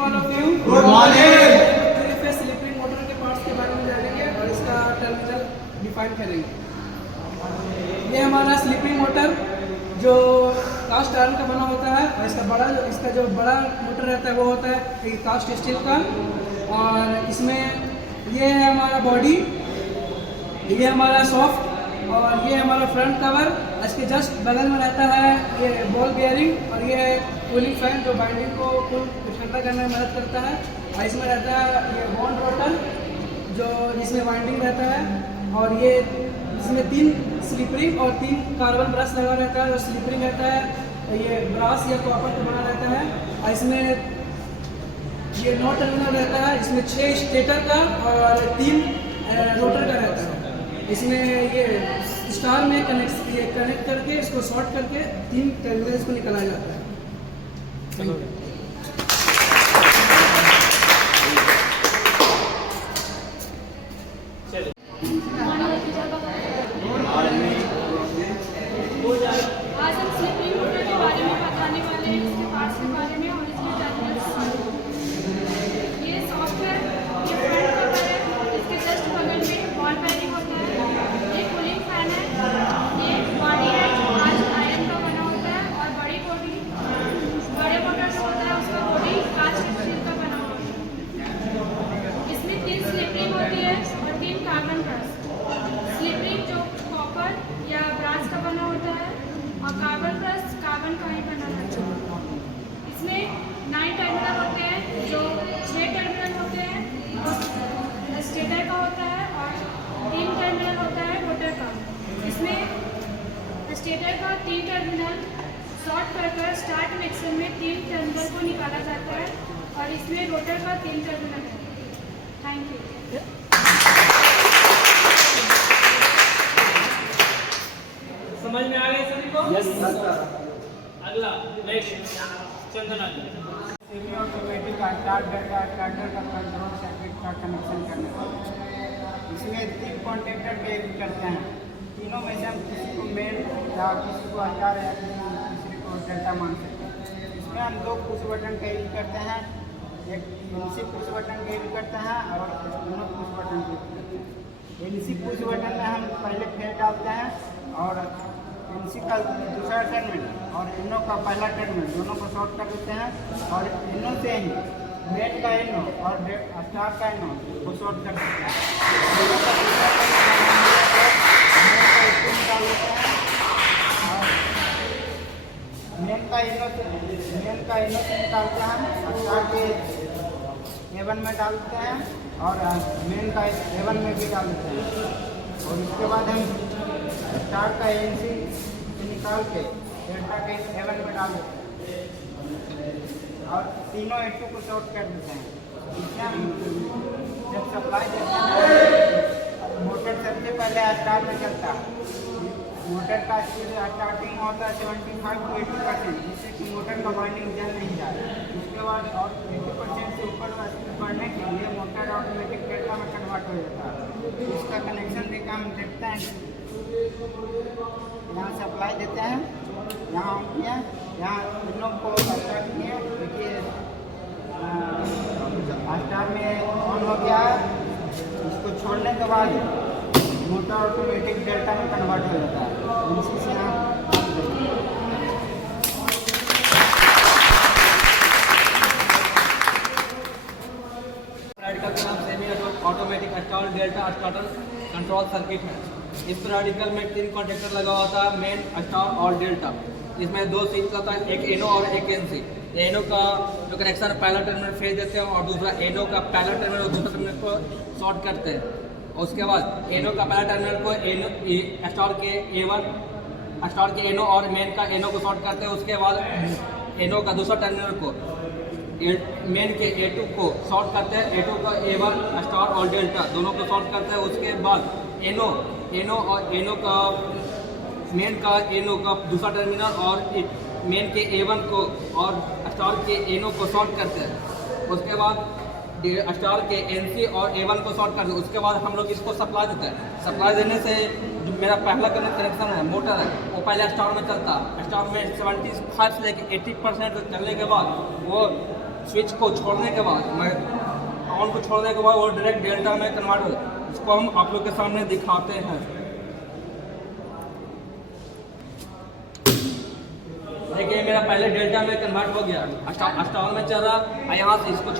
All of you. Good morning. फिर slipping motor के parts के बारे में जानेंगे और इसका टर्मिनल डिफाइन करेंगे। ये हमारा स्लिपिंग मोटर जो कास्ट आयरन का बना होता है और इसका जो बड़ा मोटर रहता है वो होता है कास्ट स्टील का। और इसमें ये है हमारा बॉडी, ये हमारा सॉफ्ट और ये हमारा फ्रंट कवर। इसके जस्ट बगल में रहता है ये बॉल बेयरिंग और ये है कूलिंग फैन जो बाइंडिंग को कूल ठंडा करने में मदद करता है। और इसमें रहता है ये बॉन्ड रोटर जो जिसमें वाइंडिंग रहता है। और ये इसमें 3 स्लिपरिंग और 3 कार्बन ब्रश लगा रहता है। और स्लिपरिंग रहता है ये ब्रास या कॉपर का बना रहता है। और इसमें ये 9 टर्मिनल रहता है। इसमें 6 स्टेटर का और 3 रोटर का रहता है। इसमें ये स्टार में कनेक्ट करके इसको शॉर्ट करके 3 टर्मिनल्स को निकाला जाता है। आज हम स्लिपिंग मोटर के बारे में बताने वाले हैं, इसके पार्ट्स के बारे में और इसके टर्मिनल्स। ये सॉफ्टवेयर ये फ्रंट कवर है, इसके जस्ट बगल में बॉल बेयरिंग होता है। ये कूलिंग फैन है, ये बॉडी है जो कास्ट आयरन का बना होता है। और बड़ी बॉडी बड़े मोटर से होता है, उसका बॉडी कास्ट स्टील का बना होता है। इसमें 3 स्लिपरिंग होती है और 3 कार्बन ब्रश। स्लिपरिंग जो कॉपर या ब्रास का बना होता है और कार्बन ब्रश कार्बन का ही बना रहता है। इसमें 9 टर्मिनल होते हैं जो 6 टर्मिनल होते हैं और स्टेटर का होता है और 3 टर्मिनल होता है रोटर का। इसमें स्टेटर का 3 टर्मिनल शॉर्ट कर स्टार्ट कनेक्शन में 3 टर्मिनल को निकाला जाता है और इसमें रोटर का 3 टर्मिनल है। Thank you. समझ में आ गए सभी को? Yes sir. अगला next Chandan semi automatic start delta starter का कंट्रोल सर्किट का कनेक्शन करने वाला। इसमें 3 कॉन्टेक्टर का यूज करते हैं। तीनों में से हम किसी को मेन या किसी को स्टार या किसी को डेल्टा मान सकते हैं। इसमें हम 2 पुश बटन का यूज करते हैं, एक एनसी पुश बटन का यूज करते हैं और दोनों पुश बटन का यूज करते हैं। एनसी पुश बटन में हम पहले फेर डालते हैं और एनसी का दूसरा टर्मिनल और इनो का पहला टर्मिनल दोनों को शॉर्ट कर देते हैं। और इनो से ही मेन का इनो और स्टार का इनो को शॉर्ट कर देते हैं। दोनों का दूसरा टर्मिनल मेन का इसको निकाल देते हैं और मेन का इनो से निकालते हैं, स्टार के A1 में डालते हैं और मेन का A1 में भी डाल देते हैं। और उसके बाद हम स्टार का एनसी से निकाल के डेल्टा के A1 में डाल देते हैं और तीनों A2 को शॉर्ट कर देते हैं। इससे हम जब सप्लाई देते हैं मोटर सबसे पहले स्टार में चलता है। मोटर का स्टार्टिंग होता है 75 to 80%, जिससे कि मोटर का वाइंडिंग जल नहीं जाए। उसके बाद और 80% से ऊपर बढ़ने के लिए मोटर ऑटोमेटिक डेल्टा में कन्वर्ट हो जाता है। इसका कनेक्शन देकर हम देखते हैं, यहाँ सप्लाई देते हैं, यहाँ ऑन किया, यहाँ इन लोग को स्टार्ट किए। देखिए स्टार में ऑन हो गया है। इसको छोड़ने के बाद मोटर ऑटोमेटिक डेल्टा में कन्वर्ट हो जाता है। इसी से यहाँ प्रैक्टिकल का नाम semi automatic star delta starter control circuit है। इस प्रैक्टिकल में 3 कॉन्टेक्टर लगा होता है, मेन, स्टार और डेल्टा। इसमें 2 स्विच होता है, एक एनो और एक एनसी। एनो का जो कनेक्शन पहला टर्मिनल फेज देते हैं और दूसरा एनो का पहला टर्मिनल और दूसरा टर्मिनल को शॉर्ट करते हैं। उसके बाद एनो का पहला टर्मिनल को स्टार के A1 स्टार के एनो और मेन का एनो को शॉर्ट करते हैं। उसके बाद एनो का दूसरा टर्मिनल को मेन के A2 को शॉर्ट करते हैं। A2 का A1 स्टार और डेल्टा दोनों को शॉर्ट करते हैं। उसके बाद एनो और एनो का मेन का एनो का दूसरा टर्मिनल और मेन के A1 को और स्टार के एनो को शॉर्ट करते हैं। उसके बाद स्टार के NC और A1 को शॉर्ट करते हैं। उसके बाद हम लोग इसको सप्लाई देते हैं। सप्लाई देने से जो मेरा पहला कनेक्शन है मोटर है वो पहले स्टार में चलता है। स्टार में 75 से लेकर 80% चलने के बाद वो स्विच को छोड़ने के बाद मैं ऑन को छोड़ने के बाद वो डायरेक्ट डेल्टा में कन्वर्ट हो, इसको हम आप लोग के सामने दिखाते हैं। देखिए मेरा पहले डेल्टा में कन्वर्ट हो गया, स्टार में चल रहा, यहाँ से इसको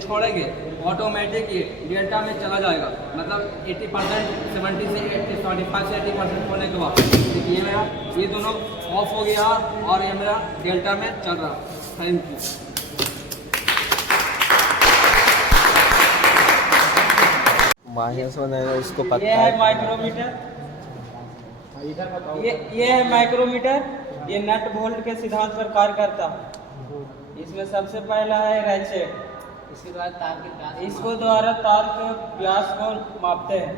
छोड़ेंगे ऑटोमेटिक ये डेल्टा में चला जाएगा। मतलब 80% 70 से 75 से 80% होने के बाद देखिए मेरा ये दोनों ऑफ हो गया और ये मेरा डेल्टा में चल रहा। Thank you. इसको पता ये है माइक्रोमीटर, ये है माइक्रोमीटर, ये नट बोल्ट के सिद्धांत पर कार्य करता है। इसमें सबसे पहला है रैचेट, इसके द्वारा तार के व्यास इसको द्वारा तार के व्यास को मापते हैं।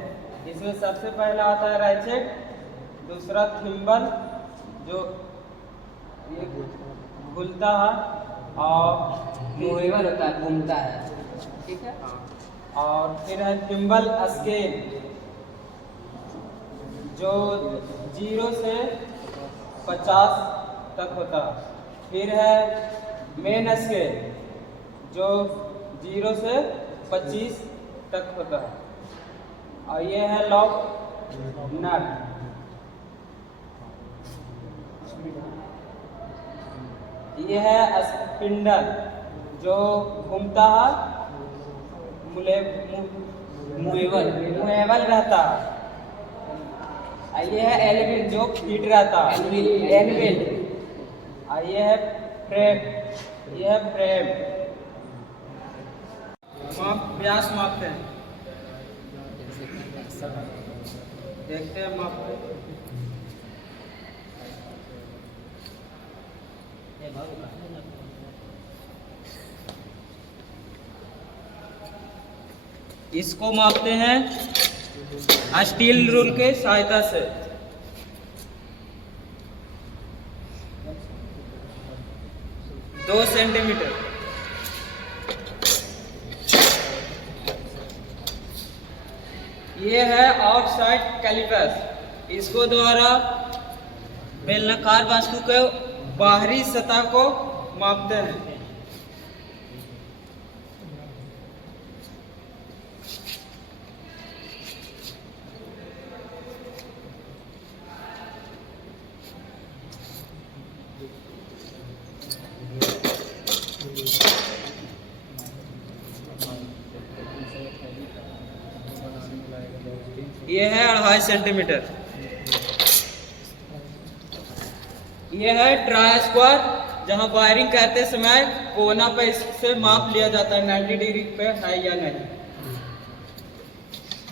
इसमें सबसे पहला आता है रैचेट, दूसरा थिम्बल जो ये घूमता है और मूवेबल होता है, घूमता है, ठीक है। और फिर है थिम्बल स्केल जो 0 से 50 तक होता है। फिर है मेन स्केल जो 0 से 25 तक होता है। और ये है लॉक नट, ये है स्पिंडल जो घूमता है, मूवेबल रहता है। ये है एलविल जो फिट रहता है, एलविल। ये है फ्रेम, ये है फ्रेम। व्यास मापते हैं, देखते हैं मापते हैं। इसको मापते हैं स्टील रूल के सहायता से। दो सेंटीमीटर। ये है आउटसाइड कैलिपर्स, इसको द्वारा बेलनाकार वस्तु के बाहरी सतह को मापते हैं। ये है 2.5 सेंटीमीटर। ये है ट्राई स्क्वायर, जहां वायरिंग करते समय कोना पे इससे माप लिया जाता है 90 डिग्री पे है या नहीं।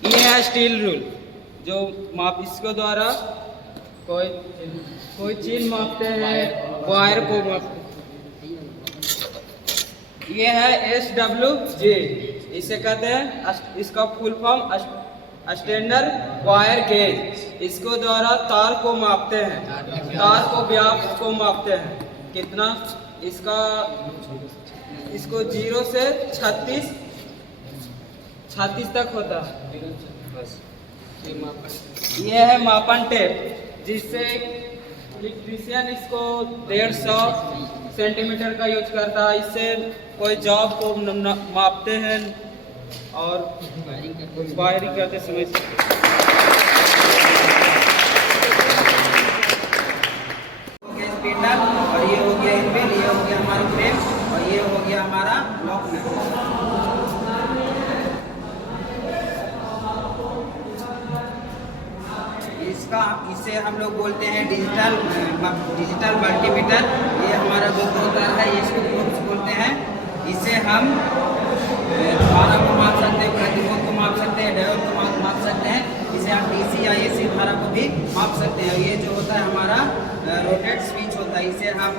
ये है स्टील रूल जो माप, इसको द्वारा कोई चीज मापते हैं, वायर को मापते हैं। ये है SWG, इसे कहते हैं, इसका full form standard wire gauge. इसको द्वारा तार को मापते हैं, तार को व्यास को मापते हैं कितना इसका, इसको 0 से 36 तक होता है। ये है मापन टेप जिससे इलेक्ट्रीशियन इसको 150 सेंटीमीटर का यूज करता है। इससे कोई जॉब को मापते हैं और वायरिंग करते समय। स्पिंडल, और ये हो गया एनवेल, ये हो गया हमारा फ्रेम, और ये हो गया हमारा लॉक नट। इसे हम लोग बोलते हैं डिजिटल मल्टीमीटर। ये हमारा जो दो तार है इसको फोर्स बोलते हैं। इसे हम धारा को माप सकते हैं, प्रतिरोध को माप सकते हैं, डायोड को माप सकते हैं। इसे हम DC या AC धारा को भी माप सकते हैं। ये जो होता है हमारा रोटेट स्विच होता है, इसे हम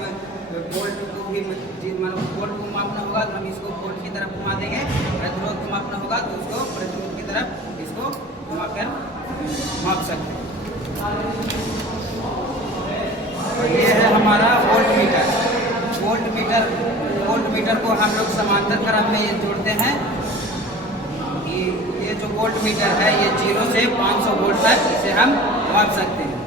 वोल्ट को भी, वोल्ट को मापना होगा तो हम इसको वोल्ट की तरफ घुमा देंगे, प्रतिरोध को मापना होगा तो उसको प्रतिरोध की तरफ इसको घुमाकर माप सकते हैं। और ये है हमारा वोल्ट मीटर। वोल्ट मीटर को हम लोग समांतर क्रम में ये जोड़ते हैं। ये जो वोल्ट मीटर है ये 0 से 500 वोल्ट तक इसे हम माप सकते हैं।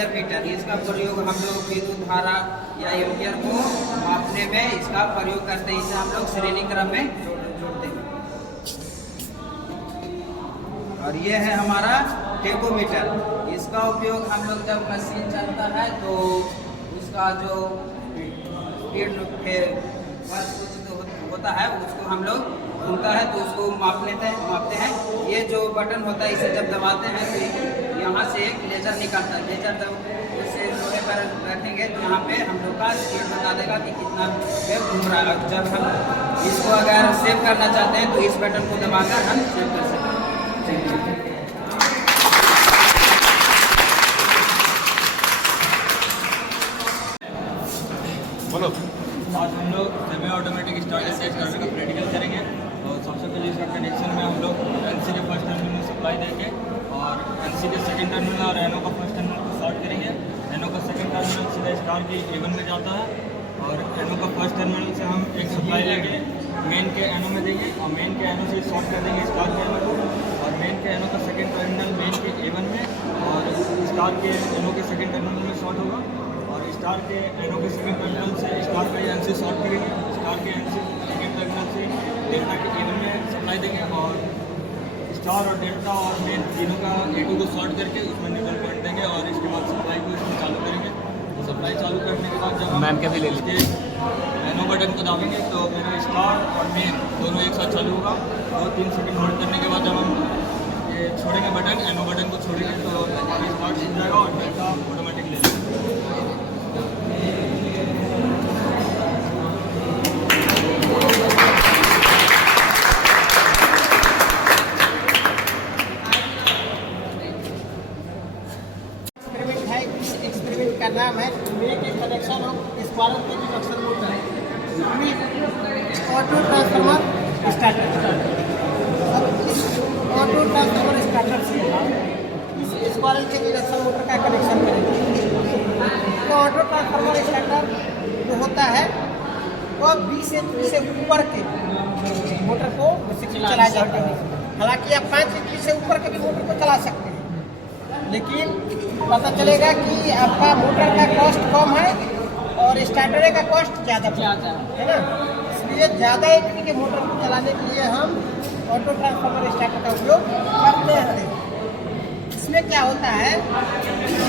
एम्पियर मीटर, इसका प्रयोग हम लोग विद्युत धारा या एम्पियर को मापने में इसका प्रयोग करते हैं। इसे हम लोग श्रेणी क्रम में जोड़ते हैं। और ये है हमारा टेकोमीटर, इसका उपयोग हम लोग जब मशीन चलता है तो उसका जो स्पीड होता है उसको हम लोग घूमता है तो उसको मापते हैं। ये जो बटन होता है इसे जब दबाते हैं तो यहाँ से एक लेजर निकलता है। लेजर जब उसे लोहे पर रखेंगे तो यहाँ पे हम लोग का स्पीड बता देगा कि कितना वेव घूम रहा है। और जब हम इसको अगर सेव करना चाहते हैं तो इस बटन को दबाकर हम सेव कर सकते हैं। बोलो। आज हम लोग सेमी ऑटोमेटिक स्टार्टर टेस्ट करने का प्रैक्टिकल करेंगे। और सबसे पहले इसका कनेक्शन में हम लोग एनसी के फर्स्ट टर्मिनल में सप्लाई देंगे और एनसी के सेकंड टर्मिनल और एनओ का फर्स्ट टर्मिनल को शॉर्ट करेंगे। एनओ का सेकंड टर्मिनल सीधा स्टार की A1 में जाता है और एनओ का फर्स्ट टर्मिनल से हम एक सप्लाई लेके मेन के एनओ में देंगे और मेन के एनओ से शॉर्ट कर देंगे स्टार के एनओ को। और मेन के एनओ का सेकंड टर्मिनल मेन के A1 में और स्टार के एनओ के सेकंड टर्मिनल में शॉर्ट होगा। और स्टार के एनओ के सेकंड टर्मिनल से स्टार का एनसी शॉर्ट करेंगे। स्टार के एनसी सेकंड टर्मिनल से डेल्टा के A1 में सप्लाई देंगे और स्टार और डेल्टा और मेन तीनों का A2 को शॉर्ट करके उसमें न्यूट्रल पॉइंट देंगे और इसके बाद सप्लाई को इसमें चालू करेंगे। तो सप्लाई चालू करने के बाद जब हम इसके एनओ बटन को दाबेंगे तो मेरा स्टार और मेन दोनों एक साथ चालू होगा। 2-3 सेकंड होल्ड करने के बाद जब हम ये छोड़ेंगे बटन, एनओ बटन को छोड़ेंगे तो स्टार्ट हो जाएगा और डेल्टा ऑटोमेटिक ले जाएगा। एक्सपेरिमेंट का नाम है make a connection of squirrel cage induction motor auto transformer starter. अब इस ऑटो ट्रांसफार्मर स्टार्टर से इस स्क्वायर के इंडक्शन मोटर का कनेक्शन करेंगे। तो ऑटो ट्रांसफार्मर स्टार्टर जो होता है वो 20 HP से ऊपर के मोटर को चलाया जाता है। हालांकि आप 5 HP से ऊपर के भी मोटर को चला सकते हैं, लेकिन पता चलेगा कि आपका मोटर का कॉस्ट कम है और स्टार्टर का कॉस्ट ज़्यादा है ना। इसलिए ज़्यादा HP के मोटर को चलाने के लिए हम ऑटो ट्रांसफार्मर स्टार्टर का उपयोग करते हैं। इसमें क्या होता है,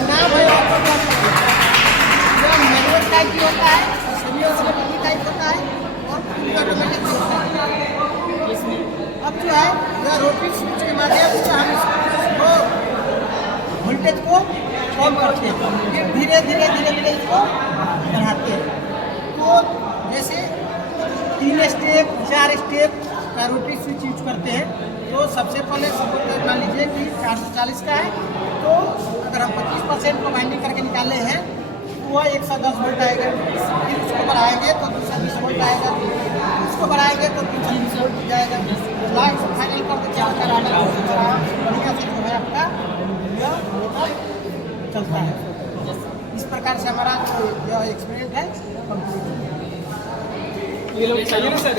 नाम है ऑटो ट्रांसफार्मर, यह मैनुअल टाइप भी होता है, सेमी ऑटोमेटिक टाइप होता है और फुली ऑटोमेटिक होता है। इसमें अब जो है यह रोटरी स्विच के माध्यम से हम इसको वोल्टेज को कम करते हैं, फिर धीरे धीरे इसको बढ़ाते हैं। तो जैसे 3 स्टेप 4 स्टेप का रोटरी स्विच यूज करते हैं। तो सबसे पहले सपोज मान लीजिए कि 440 का है, तो अगर हम 25% को बाइंडिंग करके निकाले हैं तो वह 110 वोल्ट आएगा। फिर उसको बढ़ाएंगे तो 220 वोल्ट आएगा, उसको बढ़ाएंगे तो 320 वोल्ट जाएगा। लास्ट फाइनल कर देते हैं बढ़िया से जो है आपका चलता है। इस प्रकार से हमारा जो एक्सपीरियंस है ये लोग चाहिए ना सर,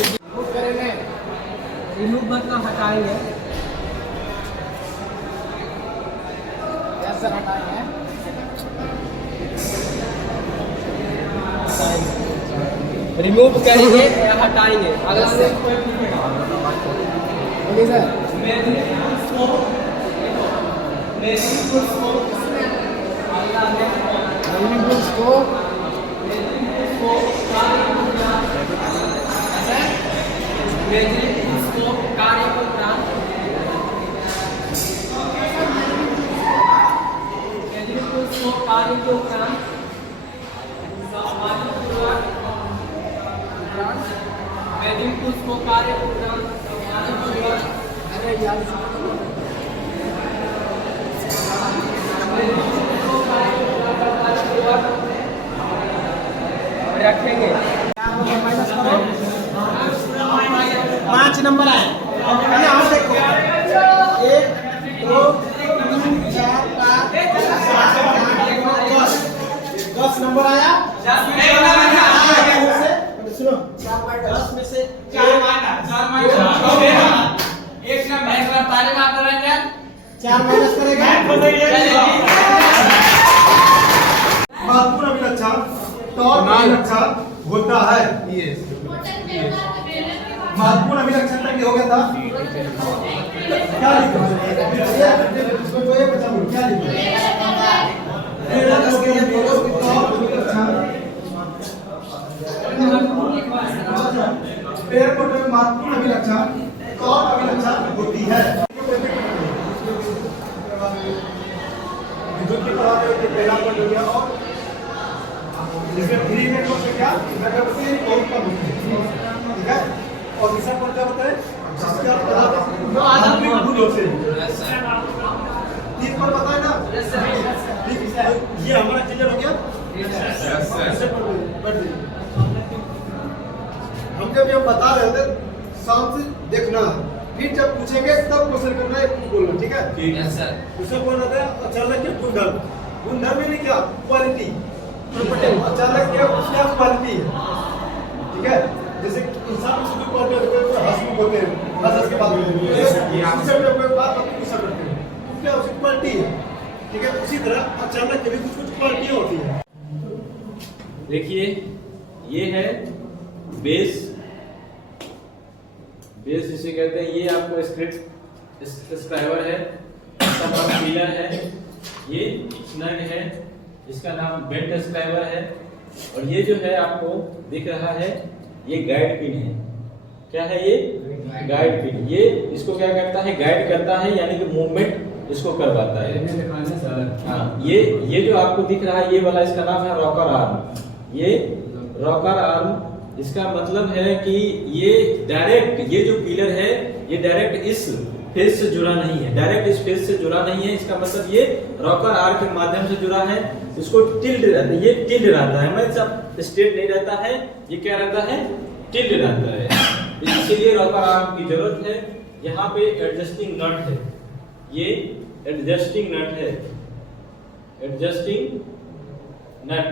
रिमूव मतलब हटाएंगे, सर हटाएंगे रिमूव करेंगे या हटाएंगे। अगला सर रखेंगे। 5 नंबर आए, यहाँ देखो 1 2 3 4 5 10 नंबर आया। सुनो 10 में से 4 माइनस करेगा महत्वपूर्ण अभिलक्षण टॉर्क अभिलक्षण होता है। महत्वपूर्ण अभिलक्षण तक हो गया था। क्या लिखा है? क्या लिखा है? पेड़ मोटर में महत्वपूर्ण अभिलक्षण टॉर्क अभिलक्षण होती है। विद्युत की प्रवाह के पहला पॉइंट हो गया। और इसमें फ्री में तो क्या बहुत कम होती है, ठीक है। और दूसरा पॉइंट क्या होता है? जिसके आप आधुनिक भूल होते हैं। तीन पर पता है ना? ये हमारा क्लियर हो गया। हम जब ये बता रहे थे शाम से देखना, फिर जब पूछेंगे तब क्वेश्चन करना है, बोलना, ठीक है? ठीक है सर। उसमें बोल रहे थे अचानक के गुणधर्म। गुणधर्म में क्या? क्वालिटी। अचानक क्या? उसका क्वालिटी है, ठीक है। जैसे इंसान से भी क्वालिटी होती है, हंसमुख होते हैं, हंस के बात करते हैं, कोई बात अपनी गुस्सा करते हैं, क्या उसकी क्वालिटी है, ठीक है। उसी तरह अचानक के भी कुछ कुछ क्वालिटियाँ होती है। देखिए ये है बेस। बेस जिसे कहते हैं, ये आपको स्क्राइबर है, इसका नाम पिलर है, ये स्नग है, इसका नाम बेंट स्क्राइबर है, और ये जो है आपको दिख रहा है ये गाइड पिन है। क्या है ये? Guide pin. ये इसको क्या करता है? गाइड करता है, यानी कि मूवमेंट इसको करवाता है। हाँ, ये जो आपको दिख रहा है ये वाला, इसका नाम है रॉकर आर्म। ये रॉकर आर्म, इसका मतलब है कि ये डायरेक्ट, ये जो पिलर है ये डायरेक्ट इस फेस से जुड़ा नहीं है, डायरेक्ट इस फेस से जुड़ा नहीं है। इसका मतलब ये रॉकर आर्म के माध्यम से जुड़ा है। इसको टिल्ड रहता है, ये टिल्ड रहता है, मतलब सब स्ट्रेट नहीं रहता है, ये क्या रहता है? टिल्ड रहता है। इसीलिए रॉकर आर्म की जरूरत है। यहाँ पे एडजस्टिंग नट है, ये एडजस्टिंग नट है, एडजस्टिंग नट।